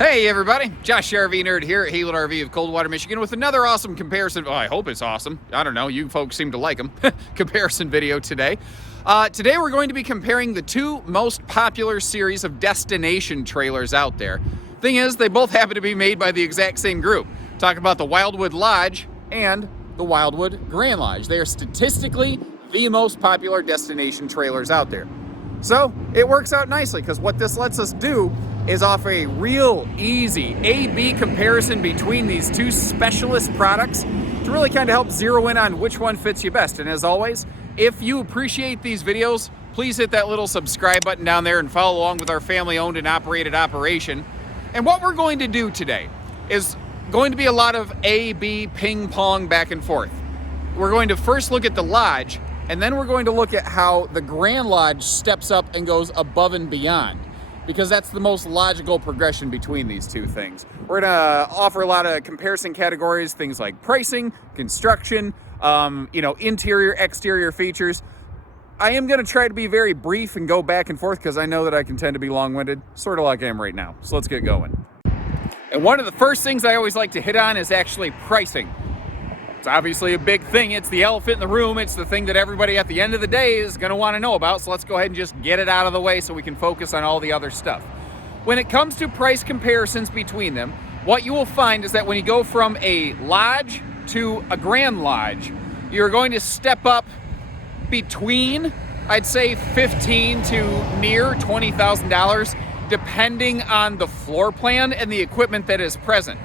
Hey everybody, Josh the RV Nerd here at Wildwood RV of Coldwater, Michigan with another awesome comparison. Oh, I hope it's awesome. I don't know, you folks seem to like them. Comparison video today. Today we're going to be comparing the two most popular series of destination trailers out there. Thing is, they both happen to be made by the exact same group. Talk about the Wildwood Lodge and the Wildwood Grand Lodge. They are statistically the most popular destination trailers out there. So it works out nicely because what this lets us do is offer a real easy A-B comparison between these two specialist products to really kind of help zero in on which one fits you best. And as always, if you appreciate these videos, please hit that little subscribe button down there and follow along with our family-owned and operated operation. And what we're going to do today is going to be a lot of A-B ping-pong back and forth. We're going to first look at the Lodge, and then we're going to look at how the Grand Lodge steps up and goes above and beyond, because that's the most logical progression between these two things. We're gonna offer a lot of comparison categories, things like pricing, construction, interior, exterior features. I am gonna try to be very brief and go back and forth because I know that I can tend to be long-winded, sort of like I am right now. So let's get going. And one of the first things I always like to hit on is actually pricing. It's obviously a big thing. It's the elephant in the room. It's the thing that everybody at the end of the day is going to want to know about. So let's go ahead and just get it out of the way so we can focus on all the other stuff. When it comes to price comparisons between them, what you will find is that when you go from a lodge to a Grand Lodge, you're going to step up between, I'd say, $15,000 to near $20,000, depending on the floor plan and the equipment that is present.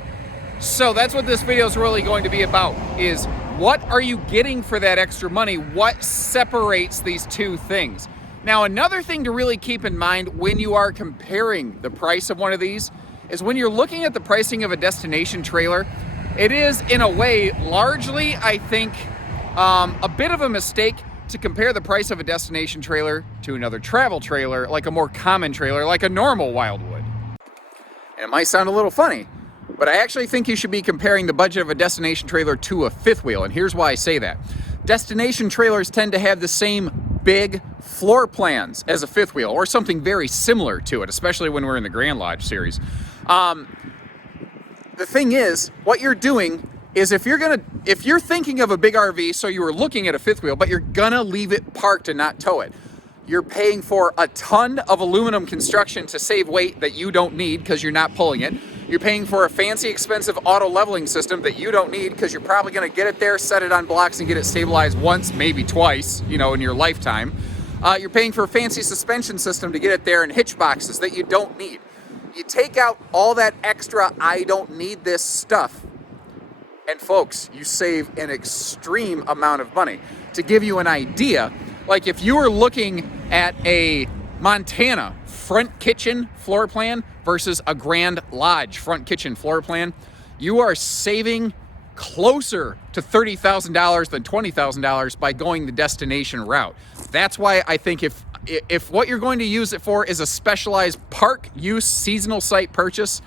So that's what this video is really going to be about, is what are you getting for that extra money? What separates these two things? Now, another thing to really keep in mind when you are comparing the price of one of these is when you're looking at the pricing of a destination trailer, it is in a way largely, I think, a bit of a mistake to compare the price of a destination trailer to another travel trailer, like a more common trailer, like a normal Wildwood. And it might sound a little funny, but I actually think you should be comparing the budget of a destination trailer to a fifth wheel, and here's why I say that. Destination trailers tend to have the same big floor plans as a fifth wheel, or something very similar to it, especially when we're in the Grand Lodge series. The thing is, what you're doing is if you're thinking of a big RV, so you were looking at a fifth wheel, but you're gonna leave it parked and not tow it, you're paying for a ton of aluminum construction to save weight that you don't need because you're not pulling it. You're paying for a fancy, expensive auto leveling system that you don't need because you're probably going to get it there, set it on blocks, and get it stabilized once, maybe twice, in your lifetime. You're paying for a fancy suspension system to get it there and hitch boxes that you don't need. You take out all that extra, I don't need this stuff, and folks, you save an extreme amount of money. To give you an idea, like if you were looking at a Montana front kitchen floor plan versus a Grand Lodge front kitchen floor plan, you are saving closer to $30,000 than $20,000 by going the destination route. That's why I think if what you're going to use it for is a specialized park use seasonal site purpose,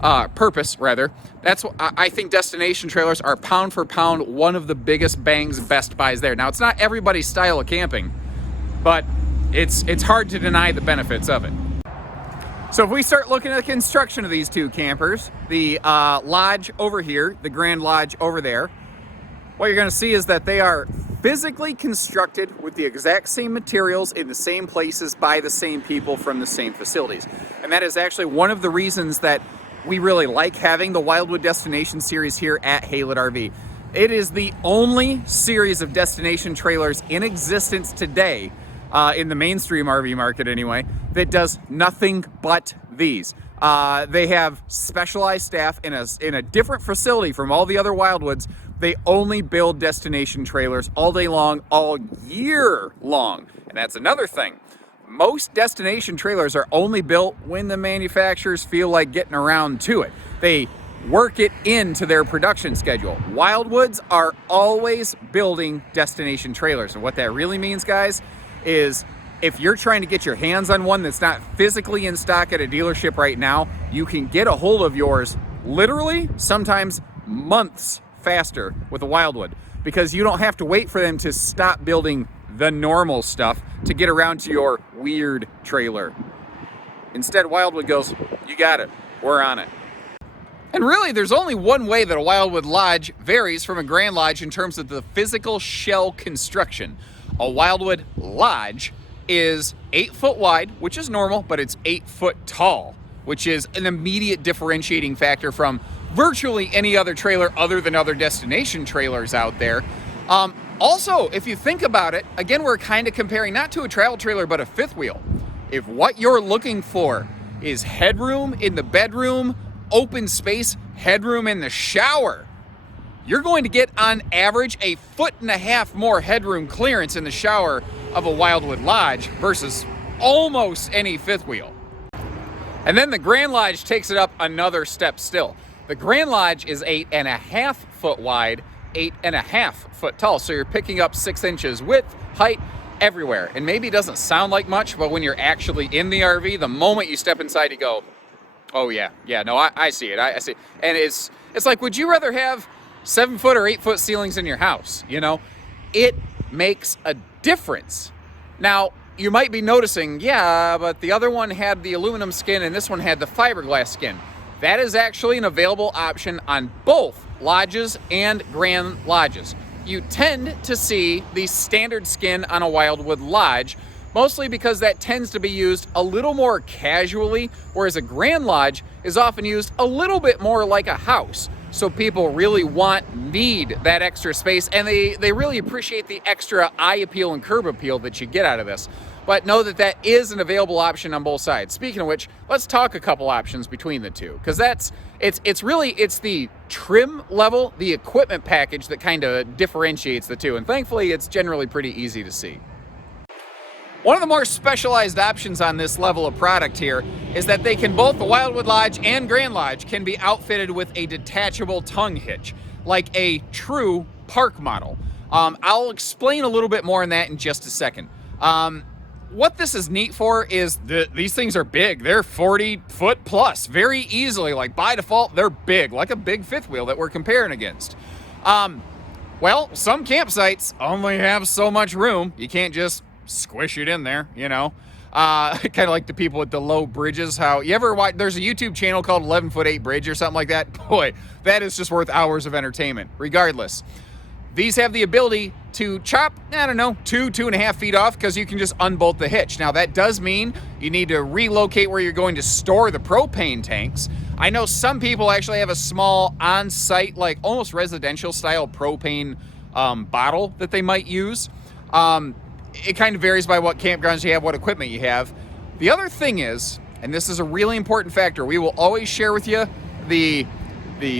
that's what I think destination trailers are pound for pound one of the biggest bangs, best buys there. Now, it's not everybody's style of camping, but it's hard to deny the benefits of it. So if we start looking at the construction of these two campers, the Lodge over here, the Grand Lodge over there, what you're going to see is that they are physically constructed with the exact same materials in the same places by the same people from the same facilities. And that is actually one of the reasons that we really like having the Wildwood Destination Series here at Wildwood RV. It is the only series of destination trailers in existence today, in the mainstream RV market anyway, that does nothing but these. They have specialized staff in a different facility from all the other Wildwoods. They only build destination trailers all day long, all year long. And that's another thing. Most destination trailers are only built when the manufacturers feel like getting around to it. They work it into their production schedule. Wildwoods are always building destination trailers. And what that really means, guys, is if you're trying to get your hands on one that's not physically in stock at a dealership right now, you can get a hold of yours literally sometimes months faster with a Wildwood, because you don't have to wait for them to stop building the normal stuff to get around to your weird trailer. Instead, Wildwood goes, you got it. we're on it. And really, there's only one way that a Wildwood Lodge varies from a Grand Lodge in terms of the physical shell construction. A Wildwood Lodge is 8 foot wide, which is normal, but it's 8 foot tall, which is an immediate differentiating factor from virtually any other trailer other than other destination trailers out there. Also, if you think about it, again, we're kind of comparing not to a travel trailer, but a fifth wheel. If what you're looking for is headroom in the bedroom, open space, headroom in the shower, you're going to get on average 1.5 foot more headroom clearance in the shower of a Wildwood Lodge versus almost any fifth wheel. And then the Grand Lodge takes it up another step still. The Grand Lodge is 8.5 foot wide, 8.5 foot tall. So you're picking up 6 inches width, height, everywhere. And maybe it doesn't sound like much, but when you're actually in the RV, the moment you step inside, you go, oh yeah, no, I see it, I see it. And it's like, would you rather have 7 foot or 8 foot ceilings in your house? You know, it makes a difference. Now, you might be noticing, yeah, but the other one had the aluminum skin and this one had the fiberglass skin. That is actually an available option on both lodges and Grand Lodges. You tend to see the standard skin on a Wildwood Lodge, mostly because that tends to be used a little more casually, whereas a Grand Lodge is often used a little bit more like a house. So people really need that extra space, and they really appreciate the extra eye appeal and curb appeal that you get out of this. But know that that is an available option on both sides. Speaking of which, let's talk a couple options between the two, because it's the trim level, the equipment package that kind of differentiates the two, and thankfully it's generally pretty easy to see. One of the more specialized options on this level of product here is that the Wildwood Lodge and Grand Lodge can be outfitted with a detachable tongue hitch, like a true park model. I'll explain a little bit more on that in just a second. What this is neat for is these things are big. They're 40 foot plus, very easily. Like by default, they're big, like a big fifth wheel that we're comparing against. Well, some campsites only have so much room. You can't just squish it in there, you know. Kind of like the people with the low bridges. How you ever watch? There's a YouTube channel called 11 foot 8 Bridge or something like that. Boy, that is just worth hours of entertainment. Regardless, these have the ability to chop, 2.5 feet off, because you can just unbolt the hitch. Now that does mean you need to relocate where you're going to store the propane tanks. I know some people actually have a small on-site, like almost residential style propane bottle that they might use. It kind of varies by what campgrounds you have, what equipment you have. The other thing is, and this is a really important factor, we will always share with you the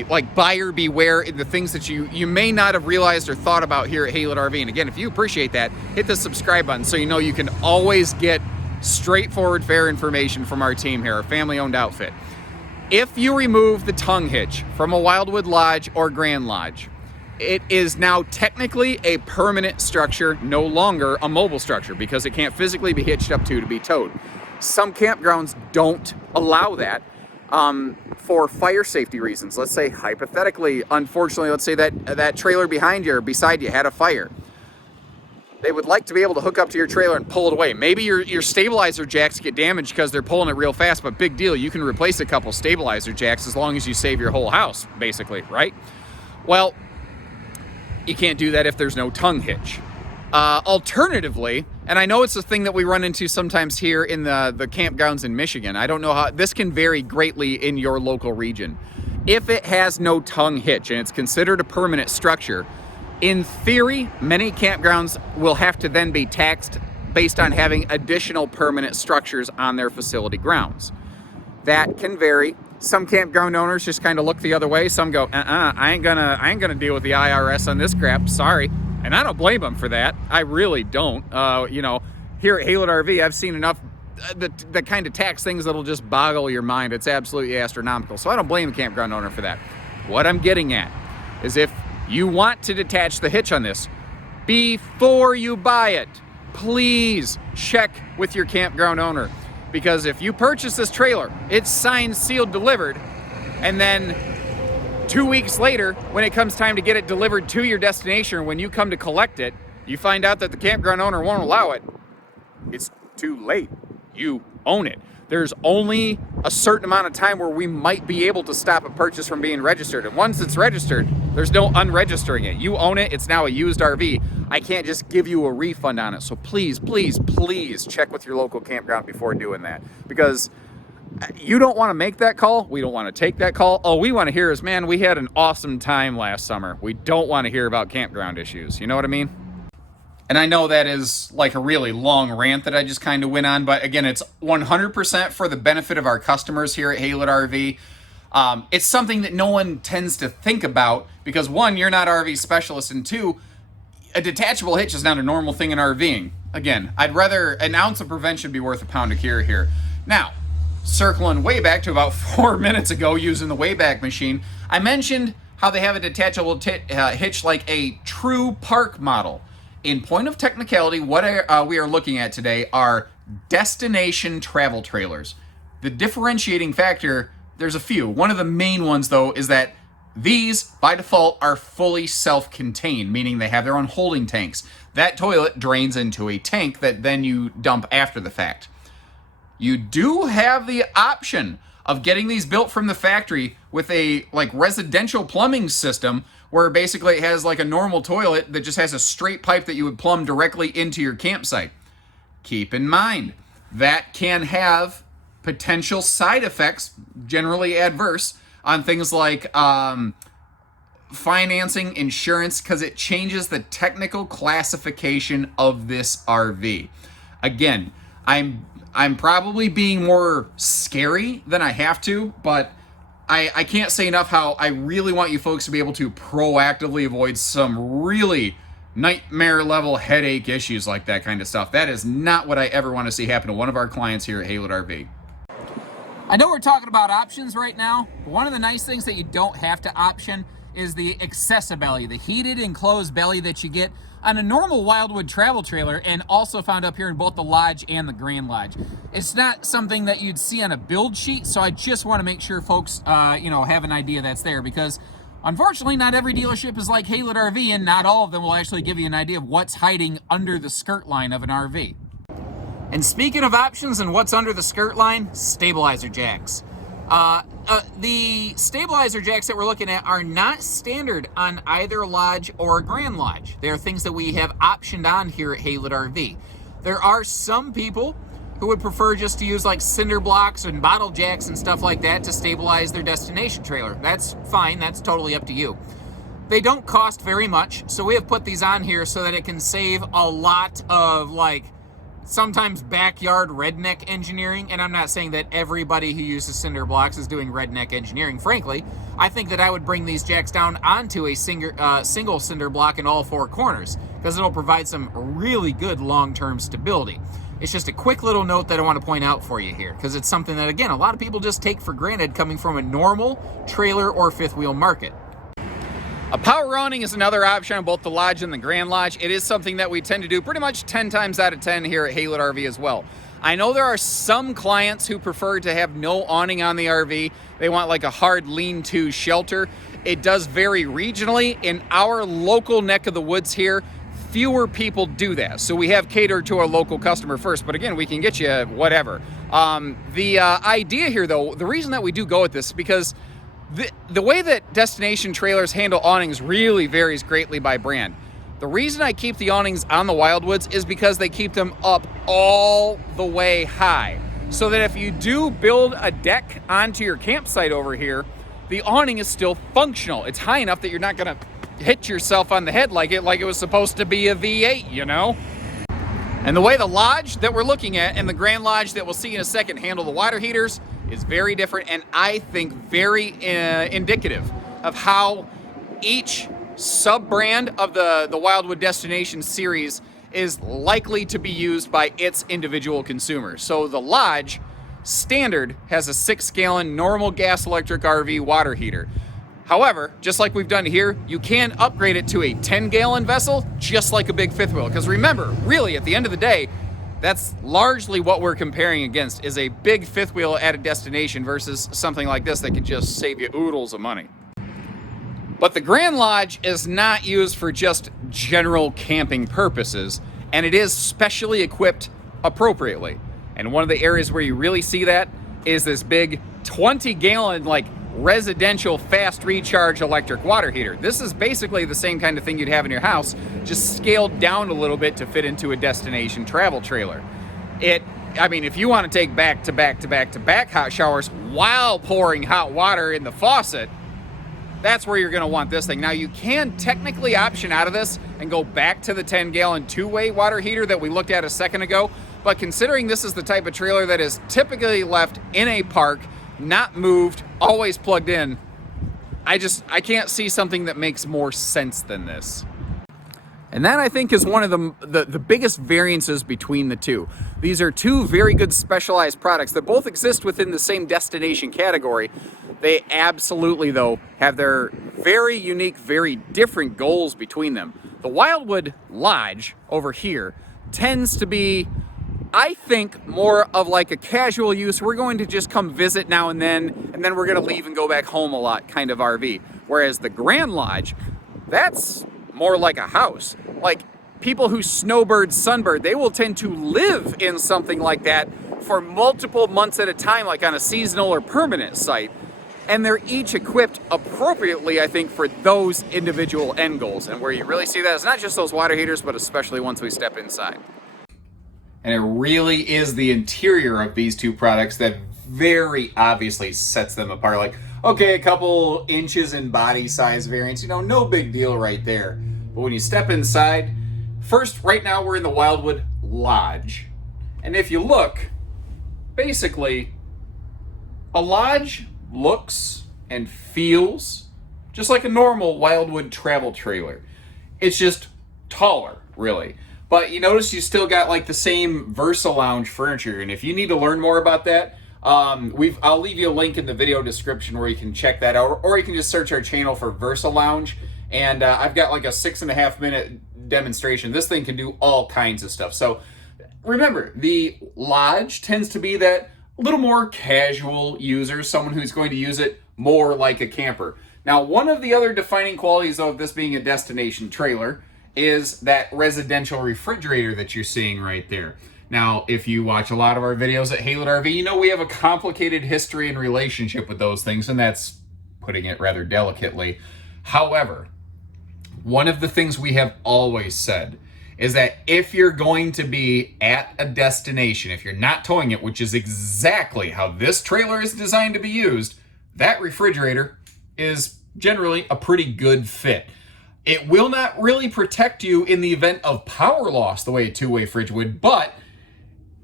like buyer beware, the things that you may not have realized or thought about here at Haylett RV. And again, if you appreciate that, hit the subscribe button so you know you can always get straightforward, fair information from our team here, our family-owned outfit. If you remove the tongue hitch from a Wildwood Lodge or Grand Lodge, it is now technically a permanent structure, no longer a mobile structure, because it can't physically be hitched up to be towed. Some campgrounds don't allow that for fire safety reasons. Let's say hypothetically, unfortunately, let's say that trailer behind you or beside you had a fire. They would like to be able to hook up to your trailer and pull it away. Maybe your stabilizer jacks get damaged because they're pulling it real fast, but big deal, you can replace a couple stabilizer jacks as long as you save your whole house, basically, right? Well, you can't do that if there's no tongue hitch. Alternatively, and I know it's a thing that we run into sometimes here in the campgrounds in Michigan. I don't know how, this can vary greatly in your local region. If it has no tongue hitch and it's considered a permanent structure, in theory, many campgrounds will have to then be taxed based on having additional permanent structures on their facility grounds. That can vary. Some campground owners just kind of look the other way. Some go, I ain't gonna deal with the IRS on this crap. Sorry. And I don't blame them for that. I really don't. Here at Haylett RV, I've seen enough the kind of tax things that'll just boggle your mind. It's absolutely astronomical. So I don't blame the campground owner for that. What I'm getting at is if you want to detach the hitch on this, before you buy it, please check with your campground owner. Because if you purchase this trailer, it's signed, sealed, delivered, and then 2 weeks later, when it comes time to get it delivered to your destination, or when you come to collect it, you find out that the campground owner won't allow it, it's too late. You own it. There's only a certain amount of time where we might be able to stop a purchase from being registered. And once it's registered, there's no unregistering it. You own it, it's now a used RV. I can't just give you a refund on it. So please, please, please check with your local campground before doing that, because you don't want to make that call. We don't want to take that call. All we want to hear is, man, we had an awesome time last summer. We don't want to hear about campground issues. You know what I mean? And I know that is like a really long rant that I just kind of went on, but again, it's 100% for the benefit of our customers here at Haylett RV. It's something that no one tends to think about because, one, you're not RV specialists, and two, a detachable hitch is not a normal thing in RVing. Again, I'd rather an ounce of prevention be worth a pound of cure here. Now, circling way back to about 4 minutes ago using the Wayback Machine, I mentioned how they have a detachable hitch like a true park model. In point of technicality, what we are looking at today are destination travel trailers. The differentiating factor, there's a few. One of the main ones, though, is that these, by default, are fully self-contained, meaning they have their own holding tanks. That toilet drains into a tank that then you dump after the fact. You do have the option of getting these built from the factory with a residential plumbing system where basically it has like a normal toilet that just has a straight pipe that you would plumb directly into your campsite. Keep in mind, that can have potential side effects, generally adverse, on things like financing, insurance, because it changes the technical classification of this RV. Again, I'm probably being more scary than I have to, but I can't say enough how I really want you folks to be able to proactively avoid some really nightmare level headache issues like that kind of stuff. That is not what I ever want to see happen to one of our clients here at Haylett RV. I know we're talking about options right now, but one of the nice things that you don't have to option is the accessibelly, the heated enclosed belly that you get on a normal Wildwood travel trailer, and also found up here in both the Lodge and the Grand Lodge. It's not something that you'd see on a build sheet, so I just want to make sure folks have an idea that's there, because unfortunately not every dealership is like Haylett RV, and not all of them will actually give you an idea of what's hiding under the skirt line of an RV. And speaking of options and what's under the skirt line, stabilizer jacks. The stabilizer jacks that we're looking at are not standard on either Lodge or Grand Lodge. They are things that we have optioned on here at Haylett RV. There are some people who would prefer just to use like cinder blocks and bottle jacks and stuff like that to stabilize their destination trailer. That's fine, that's totally up to you. They don't cost very much, so we have put these on here so that it can save a lot of sometimes backyard redneck engineering, and I'm not saying that everybody who uses cinder blocks is doing redneck engineering. Frankly, I think that I would bring these jacks down onto a single cinder block in all four corners, because it'll provide some really good long-term stability. It's just a quick little note that I want to point out for you here, because it's something that, again, a lot of people just take for granted coming from a normal trailer or fifth wheel market. A power awning is another option on both the Lodge and the Grand Lodge. It is something that we tend to do pretty much 10 times out of 10 here at Haylett RV as well. I know there are some clients who prefer to have no awning on the RV. They want like a hard lean-to shelter. It does vary regionally. In our local neck of the woods here, fewer people do that. So we have catered to our local customer first, but again, we can get you whatever. The idea here though, the reason that we do go with this is because the way that destination trailers handle awnings really varies greatly by brand. The reason I keep the awnings on the Wildwoods is because they keep them up all the way high. So that if you do build a deck onto your campsite over here, the awning is still functional. It's high enough that you're not gonna hit yourself on the head like it was supposed to be a V8, you know? And the way the Lodge that we're looking at and the Grand Lodge that we'll see in a second handle the water heaters is very different, and I think very indicative of how each sub-brand of the Wildwood Destination series is likely to be used by its individual consumers. So the Lodge standard has a 6-gallon normal gas electric RV water heater. However, just like we've done here, you can upgrade it to a 10-gallon vessel, just like a big fifth wheel. Because remember, really, at the end of the day, that's largely what we're comparing against, is a big fifth wheel at a destination versus something like this that can just save you oodles of money. But the Grand Lodge is not used for just general camping purposes, and it is specially equipped appropriately. And one of the areas where you really see that is this big 20-gallon, like, residential fast recharge electric water heater. This is basically the same kind of thing you'd have in your house, just scaled down a little bit to fit into a destination travel trailer. I mean, if you want to take back-to-back hot showers while pouring hot water in the faucet, that's where you're going to want this thing. Now, you can technically option out of this and go back to the 10-gallon two-way water heater that we looked at a second ago, but considering this is the type of trailer that is typically left in a park, not moved, always plugged in, I can't see something that makes more sense than this. And that, I think, is one of the biggest variances between the two. These are two very good specialized products that both exist within the same destination category. They absolutely, though, have their very unique, very different goals between them. The Wildwood Lodge over here tends to be, I think, more of like a casual use. We're going to just come visit now and then we're going to leave and go back home a lot kind of RV. Whereas the Grand Lodge, that's more like a house. Like, people who snowbird, sunbird, they will tend to live in something like that for multiple months at a time, like on a seasonal or permanent site. And they're each equipped appropriately, I think, for those individual end goals. And where you really see that is not just those water heaters, but especially once we step inside. And it really is the interior of these two products that very obviously sets them apart. Like, okay, a couple inches in body size variance, no big deal right there. But when you step inside, first, right now we're in the Wildwood Lodge. And if you look, basically, a lodge looks and feels just like a normal Wildwood travel trailer. It's just taller, really. But you notice you still got like the same Versa Lounge furniture. And if you need to learn more about that, I'll leave you a link in the video description where you can check that out, or you can just search our channel for Versa Lounge. And I've got like a 6.5 minute demonstration. This thing can do all kinds of stuff. So remember, the Lodge tends to be that a little more casual user, someone who's going to use it more like a camper. Now, one of the other defining qualities of this being a destination trailer is that residential refrigerator that you're seeing right there. Now, if you watch a lot of our videos at Haylett RV, you know we have a complicated history and relationship with those things, and that's putting it rather delicately. However, one of the things we have always said is that if you're going to be at a destination, if you're not towing it, which is exactly how this trailer is designed to be used, that refrigerator is generally a pretty good fit. It will not really protect you in the event of power loss the way a two-way fridge would, but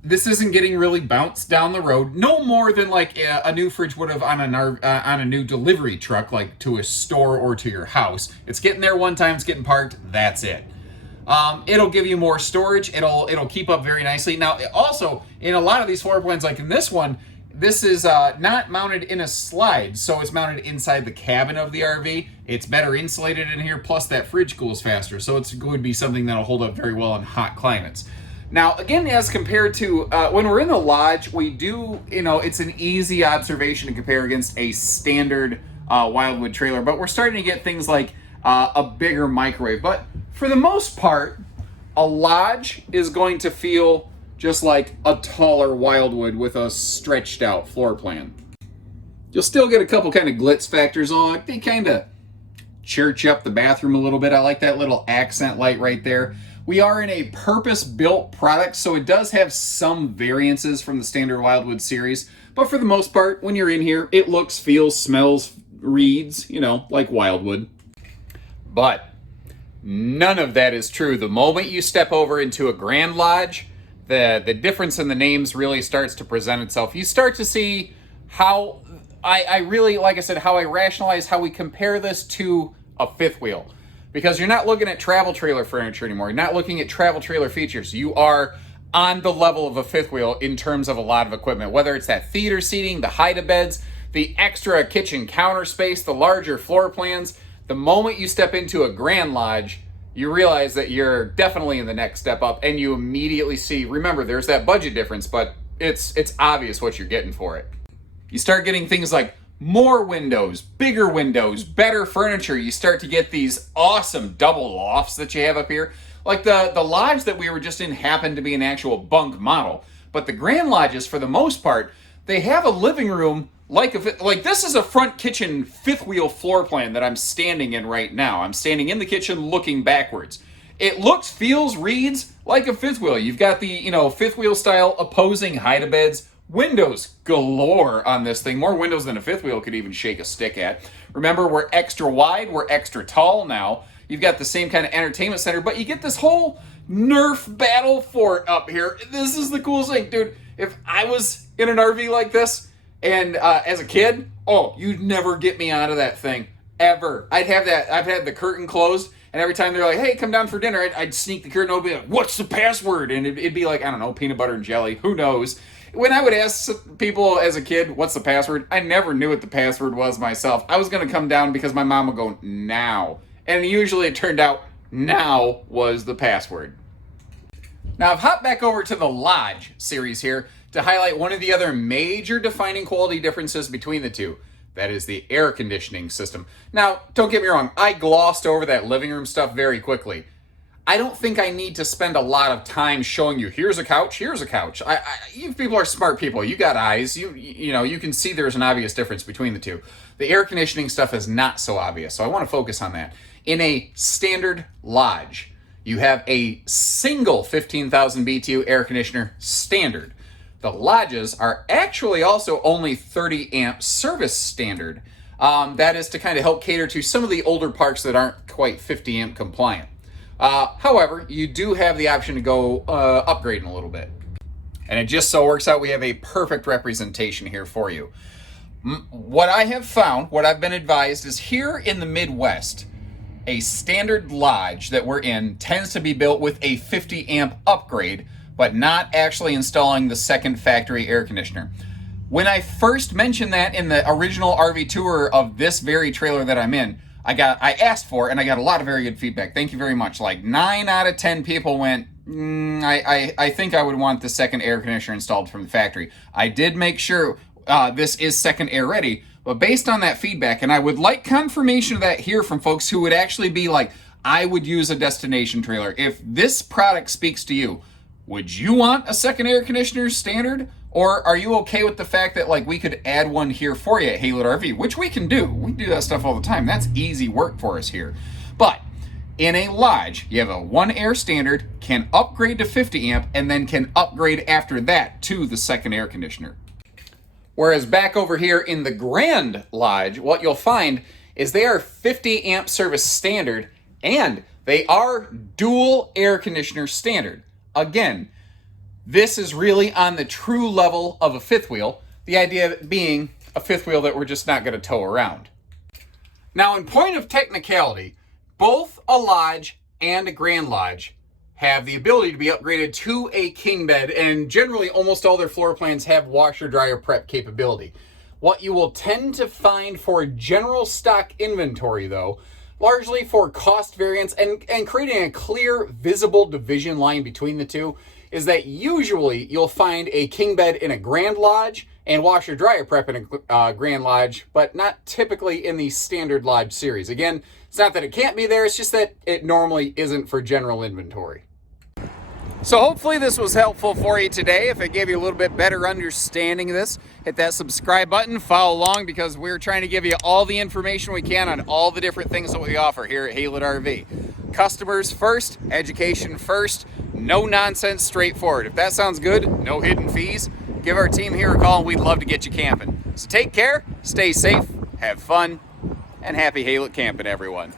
this isn't getting really bounced down the road, no more than like a new fridge would have on a new delivery truck, like to a store or to your house. It's getting there one time, it's getting parked, that's it. It'll give you more storage, it'll keep up very nicely. Now, also, in a lot of these floor plans, like in this one, this is not mounted in a slide, so it's mounted inside the cabin of the RV. It's better insulated in here, plus that fridge cools faster, so it's going to be something that'll hold up very well in hot climates. Now, again, as compared to when we're in the Lodge, we do, it's an easy observation to compare against a standard Wildwood trailer, but we're starting to get things like a bigger microwave. But for the most part, a Lodge is going to feel just like a taller Wildwood with a stretched out floor plan. You'll still get a couple kind of glitz factors on. They kind of church up the bathroom a little bit. I like that little accent light right there. We are in a purpose-built product, so it does have some variances from the standard Wildwood series. But for the most part, when you're in here, it looks, feels, smells, reads, like Wildwood. But none of that is true. The moment you step over into a Grand Lodge, the difference in the names really starts to present itself. You start to see how I really, like I said, how I rationalize how we compare this to a fifth wheel. Because you're not looking at travel trailer furniture anymore. You're not looking at travel trailer features. You are on the level of a fifth wheel in terms of a lot of equipment, whether it's that theater seating, the hide-a-beds, the extra kitchen counter space, the larger floor plans. The moment you step into a Grand Lodge, you realize that you're definitely in the next step up, and you immediately see, remember, there's that budget difference, but it's obvious what you're getting for it. You start getting things like more windows, bigger windows, better furniture. You start to get these awesome double lofts that you have up here. Like the Lodge that we were just in happened to be an actual bunk model. But the Grand Lodges, for the most part, they have a living room like this is a front kitchen fifth wheel floor plan that I'm standing in right now. I'm standing in the kitchen looking backwards. It looks, feels, reads like a fifth wheel. You've got the, fifth wheel style opposing hide-a-beds, windows galore on this thing. More windows than a fifth wheel could even shake a stick at. Remember, we're extra wide, we're extra tall now. You've got the same kind of entertainment center, but you get this whole Nerf battle fort up here. This is the coolest thing, dude. If I was in an RV like this, and as a kid, you'd never get me out of that thing, ever. I'd had the curtain closed, and every time they're like, hey, come down for dinner, I'd sneak the curtain open, be like, what's the password? And it'd be like, I don't know, peanut butter and jelly, who knows? When I would ask people as a kid, what's the password? I never knew what the password was myself. I was going to come down because my mom would go, now. And usually it turned out, now was the password. Now, I've hopped back over to the Lodge series here to highlight one of the other major defining quality differences between the two. That is the air conditioning system. Now, don't get me wrong, I glossed over that living room stuff very quickly. I don't think I need to spend a lot of time showing you, here's a couch, here's a couch. You people are smart people. You got eyes. You can see there's an obvious difference between the two. The air conditioning stuff is not so obvious, so I want to focus on that. In a standard Lodge, you have a single 15,000 BTU air conditioner standard. The Lodges are actually also only 30 amp service standard. That is to kind of help cater to some of the older parks that aren't quite 50 amp compliant. However, you do have the option to go upgrading a little bit. And it just so works out we have a perfect representation here for you. What I have found, what I've been advised, is here in the Midwest, a standard Lodge that we're in tends to be built with a 50 amp upgrade, but not actually installing the second factory air conditioner. When I first mentioned that in the original RV tour of this very trailer that I'm in, I asked for it, and I got a lot of very good feedback. Thank you very much. Like 9 out of 10 people went, I think I would want the second air conditioner installed from the factory. I did make sure this is second air ready, but based on that feedback, and I would like confirmation of that here from folks who would actually be like, I would use a destination trailer. If this product speaks to you, would you want a second air conditioner standard? Or are you okay with the fact that we could add one here for you at Haylett RV, which we can do. We do that stuff all the time. That's easy work for us here. But in a Lodge, you have a 1 air standard, can upgrade to 50 amp, and then can upgrade after that to the second air conditioner. Whereas back over here in the Grand Lodge, what you'll find is they are 50 amp service standard, and they are dual air conditioner standard. Again, this is really on the true level of a fifth wheel, the idea being a fifth wheel that we're just not going to tow around. Now, in point of technicality, both a Lodge and a Grand Lodge have the ability to be upgraded to a king bed, and generally almost all their floor plans have washer dryer prep capability. What you will tend to find for general stock inventory, though, largely for cost variance and creating a clear, visible division line between the two, is that usually you'll find a king bed in a Grand Lodge and washer dryer prep in a Grand Lodge, but not typically in the standard Lodge series. Again, it's not that it can't be there, it's just that it normally isn't for general inventory. So hopefully this was helpful for you today. If it gave you a little bit better understanding of this, hit that subscribe button, follow along, because we're trying to give you all the information we can on all the different things that we offer here at Haylett RV. Customers first, education first, no nonsense, straightforward. If that sounds good, no hidden fees, give our team here a call and we'd love to get you camping. So take care, stay safe, have fun, and happy Haylett camping, everyone.